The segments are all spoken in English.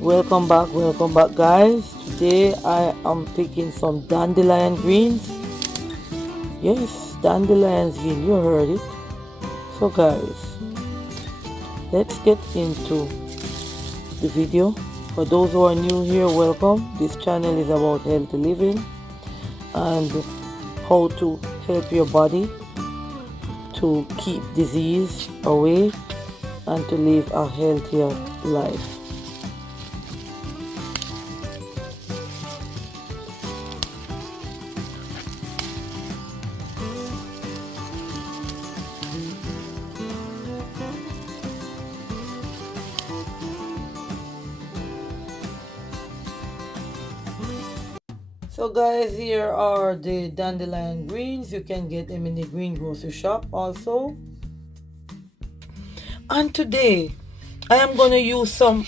Welcome back guys. Today I am picking some dandelion greens. Yes, dandelions green, you heard it. So guys, let's get into the video. For those who are new here, welcome. This channel is about healthy living and how to help your body to keep disease away and to live a healthier life. So guys, here are the dandelion greens. You can get them in the green grocery shop also. And today I am going to use some,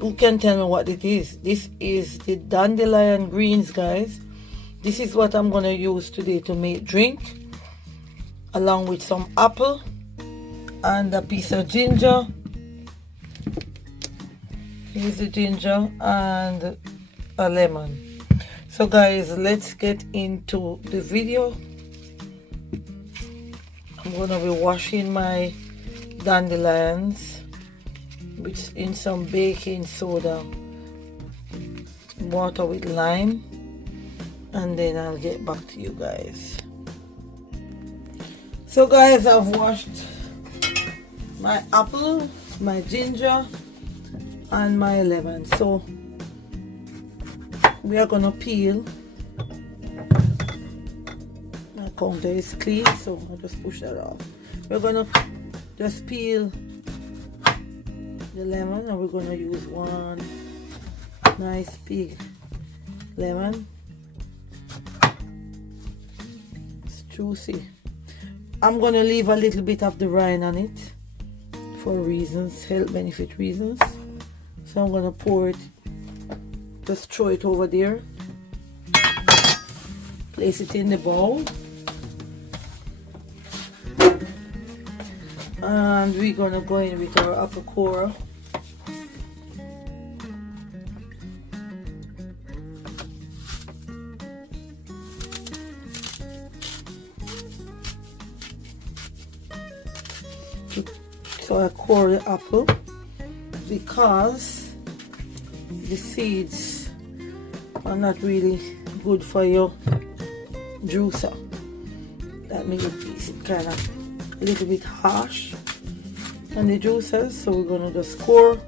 who can tell me what it is? This is the dandelion greens, guys. This is what I'm going to use today to make drink, along with some apple and a piece of ginger. Here's the ginger and a lemon. So guys, let's get into the video. I'm gonna be washing my dandelions in some baking soda, water with lime, and then I'll get back to you guys. So guys, I've washed my apple, my ginger, and my lemon. So we are gonna peel. My counter is clean, so I'll just push that off. We're gonna just peel the lemon, and we're gonna use one nice big lemon. It's juicy. I'm gonna leave a little bit of the rind on it for reasons, health benefit reasons. So I'm gonna pour it. Just throw it over there, place it in the bowl, and we're gonna go in with our apple core. So I core the apple because the seeds are not really good for your juicer. That makes it kind of a little bit harsh on the juicers, so we're gonna just core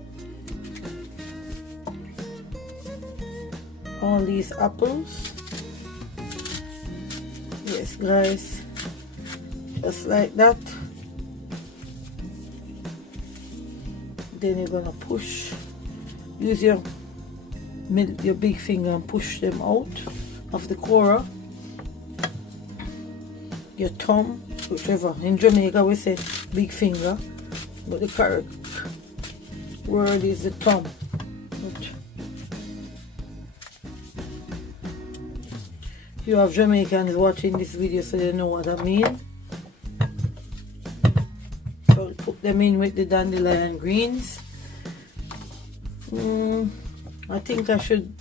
all these apples. Yes guys, just like that. Then you're gonna push, use your big finger and push them out of the core. Your thumb, whichever. In Jamaica we say big finger, but the correct word is the thumb. But you have Jamaicans watching this video, so they know what I mean. So put them in with the dandelion greens. I think I should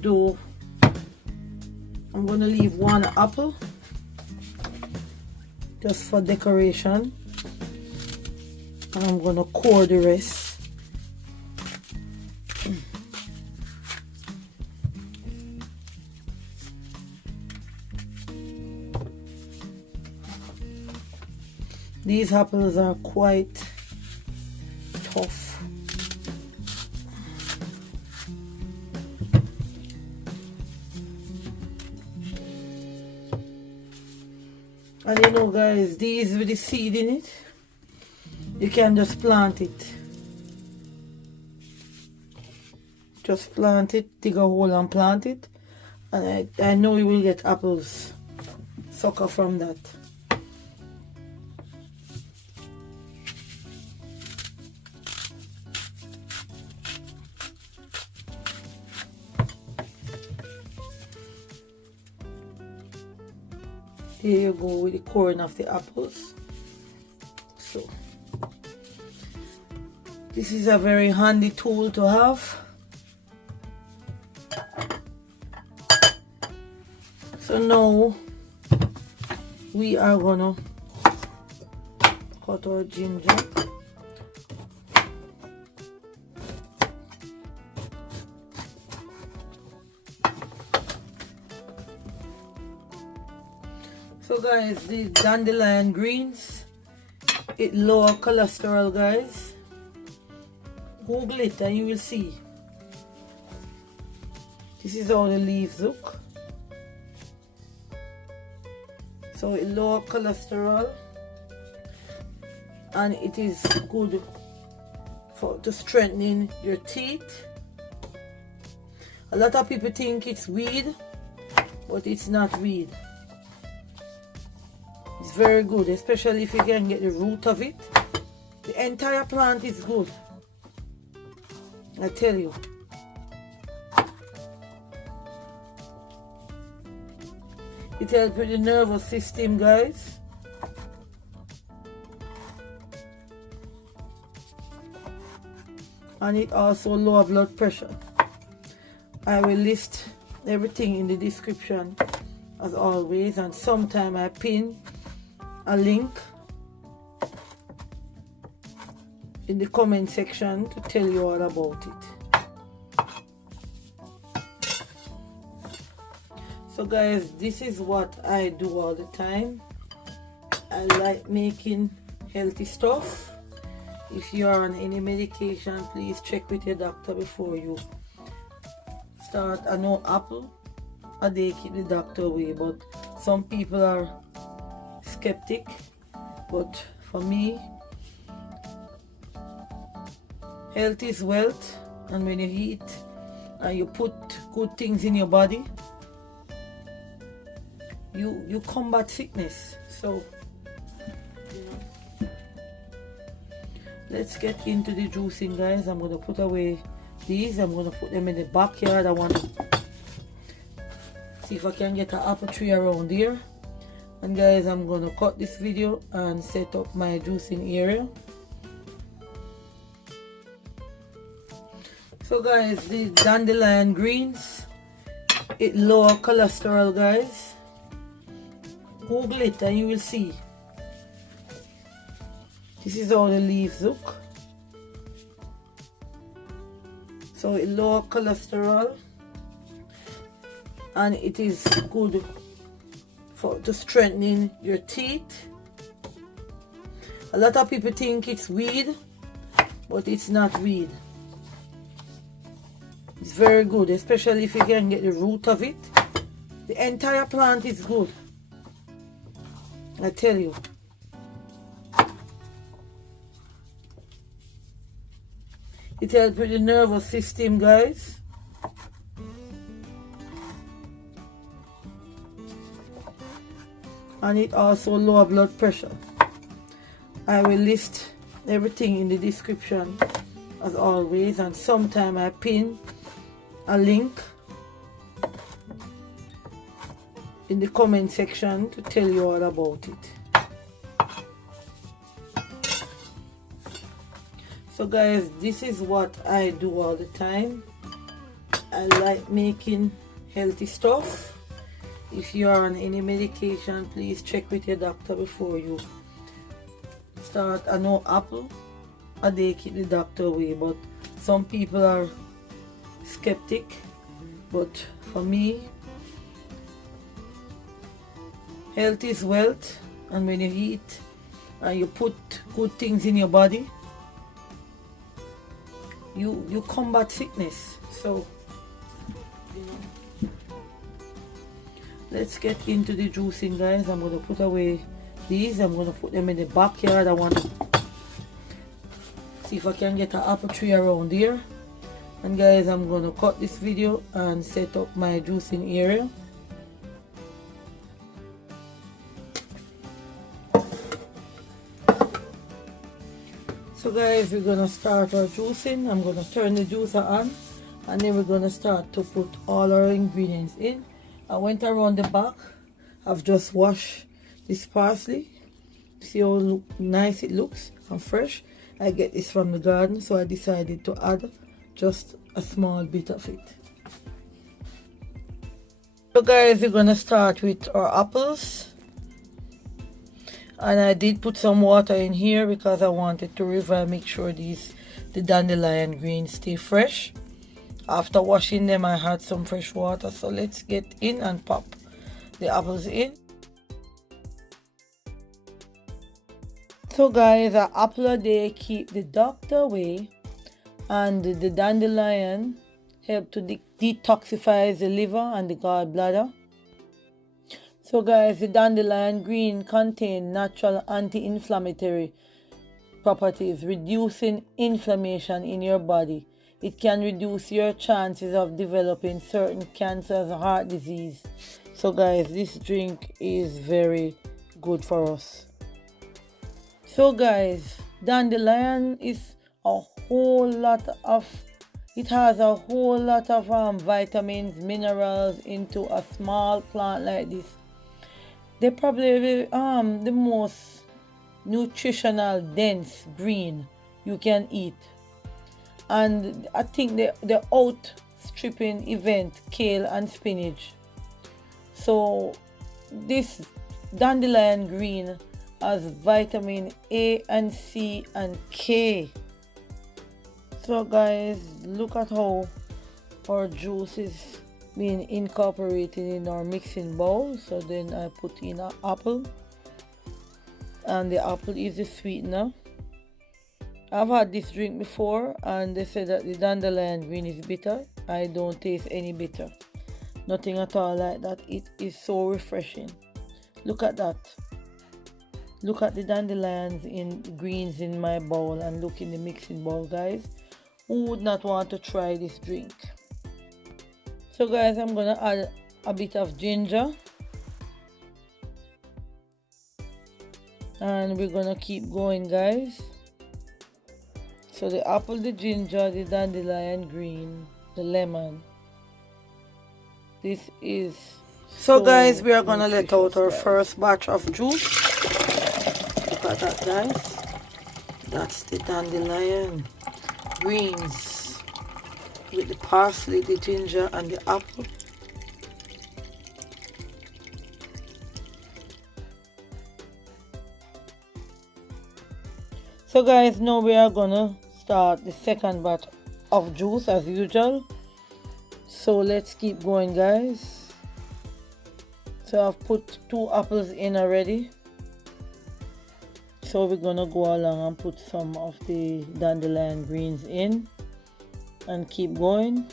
do, I'm gonna leave one apple just for decoration, and I'm gonna core the rest. These apples are quite tough. And you know guys, these with the seed in it, you can just plant it. Just plant it, dig a hole and plant it. And I know you will get apples sucker from that. Here you go with the coring of the apples. So This is a very handy tool to have. So now we are gonna cut our ginger. So guys, the dandelion greens, it lower cholesterol, guys. Google it and you will see. This is how the leaves look. So it lower cholesterol and it is good to strengthening your teeth. A lot of people think it's weed, but it's not weed. It's very good, especially if you can get the root of it. The entire plant is good, I tell you. It helps with the nervous system, guys. And it also lower blood pressure. I will list everything in the description as always, and sometime I pin a link in the comment section to tell you all about it. So guys, this is what I do all the time. I like making healthy stuff. If you are on any medication, please check with your doctor before you start. I know apple a day keep the doctor away, but some people are skeptic. But for me, health is wealth, and when you eat and you put good things in your body, you combat sickness. So let's get into the juicing, guys. I'm gonna put away these. I'm gonna put them in the backyard. I want to see if I can get an apple tree around here. And guys, I'm gonna cut this video and set up my juicing area. So guys, the dandelion greens, it lower cholesterol, guys. Google it and you will see. This is how the leaves look. So it lower cholesterol and it is good to strengthening your teeth. A lot of people think it's weed, but it's not weed. It's very good, especially if you can get the root of it. The entire plant is good, I tell you. It helps with the nervous system, guys. And it also lower blood pressure. I will list everything in the description as always, and sometime I pin a link in the comment section to tell you all about it. So guys, this is what I do all the time. I like making healthy stuff. If you are on any medication, please check with your doctor before you start. I know apple a day keep the doctor away, but some people are skeptic. But for me, health is wealth, and when you eat and you put good things in your body, you combat sickness. So let's get into the juicing, guys. I'm going to put away these. I'm going to put them in the backyard. I want to see if I can get an apple tree around here. And guys, I'm going to cut this video and set up my juicing area. So guys, we're going to start our juicing. I'm going to turn the juicer on, and then we're going to start to put all our ingredients in. I went around the back. I've just washed this parsley. See how nice it looks and fresh. I get this from the garden, so I decided to add just a small bit of it. So guys, we're gonna start with our apples. And I did put some water in here because I wanted to make sure the dandelion greens stay fresh. After washing them, I had some fresh water. So let's get in and pop the apples in. So guys, an apple a day keep the doctor away, and the dandelion help to detoxify the liver and the gallbladder. So guys, the dandelion green contain natural anti-inflammatory properties, reducing inflammation in your body. It can reduce your chances of developing certain cancers and heart disease. So guys, this drink is very good for us. So guys, dandelion is a whole lot of, it has a whole lot of vitamins, minerals into a small plant like this. They're probably the most nutritional dense green you can eat. And I think they're outstripping event kale and spinach. So this dandelion green has vitamin A and C and K. So guys, look at how our juice is being incorporated in our mixing bowl. So then I put in an apple, and the apple is the sweetener. I've had this drink before and they said that the dandelion green is bitter. I don't taste any bitter, nothing at all like that. It is so refreshing. Look at that. Look at the dandelions in greens in my bowl, and look in the mixing bowl, guys. Who would not want to try this drink? So guys, I'm gonna add a bit of ginger, and we're gonna keep going, guys. So the apple, the ginger, the dandelion green, the lemon. This is so guys, we are gonna let out our first batch of juice. Look at that, guys. That's the dandelion greens with the parsley, the ginger, and the apple. So guys, now we are gonna start the second batch of juice as usual. So let's keep going, guys. So I've put 2 apples in already. So we're gonna go along and put some of the dandelion greens in and keep going.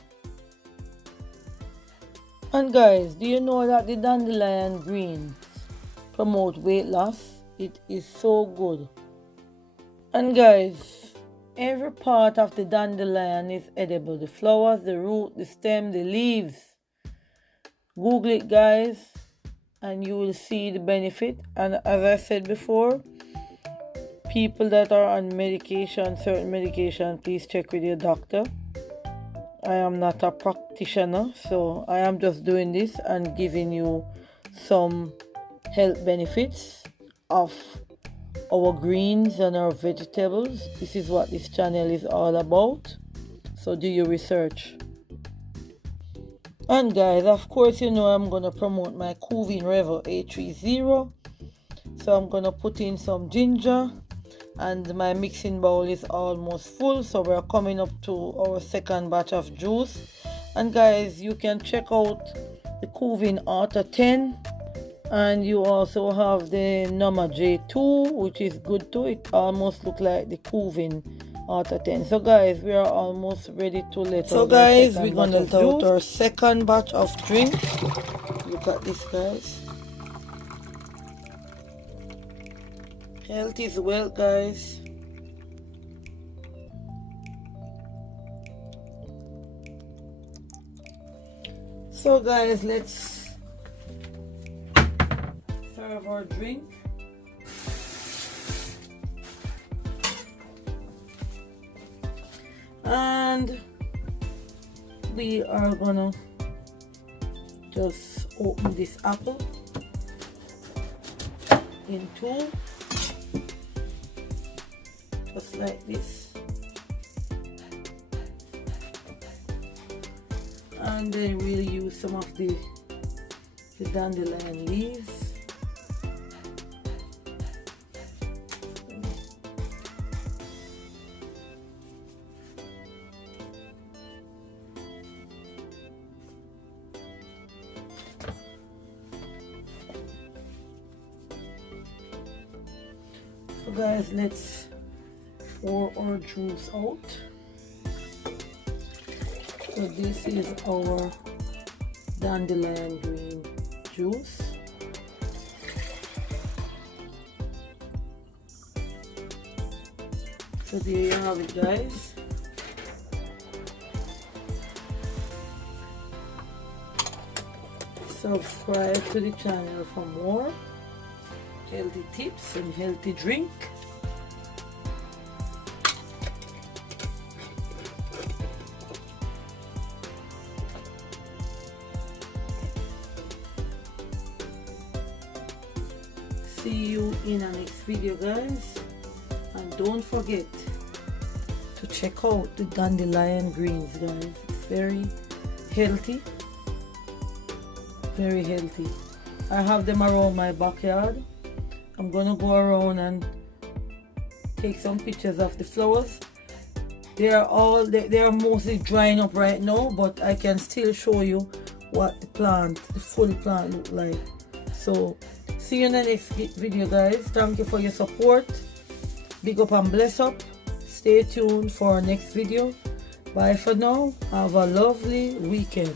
And guys, do you know that the dandelion greens promote weight loss? It is so good. And guys, every part of the dandelion is edible. The flowers, the root, the stem, the leaves. Google it, guys, and you will see the benefit. And as I said before, people that are on medication, certain medication, please check with your doctor. I am not a practitioner, so I am just doing this and giving you some health benefits of our greens and our vegetables. This is what this channel is all about, so do your research. And guys, of course, you know I'm gonna promote my KUVINGS REVO830. So I'm gonna put in some ginger, and my mixing bowl is almost full, so we're coming up to our second batch of juice. And guys, you can check out the KUVINGS Auto 10, and you also have the Noma J2, which is good too. It almost looks like the KUVINGS Auto 10. So guys, we are almost ready to let out. So guys, we're gonna let out our second batch of drink. Look at this, guys. Health is wealth, guys. So guys, let's serve our drink. And we are gonna just open this apple in two. just like this, and then we'll use some of the dandelion leaves. So guys, let's pour our juice out. So this is our dandelion green juice. So there you have it, guys. Subscribe to the channel for more healthy tips and healthy drink. See you in our next video, guys, and don't forget to check out the dandelion greens, guys. It's very healthy, very healthy. I have them around my backyard. I'm gonna go around and take some pictures of the flowers. They are mostly drying up right now, but I can still show you what the full plant look like. So see you in the next video, guys. Thank you for your support. Big up and bless up. Stay tuned for our next video. Bye for now. Have a lovely weekend.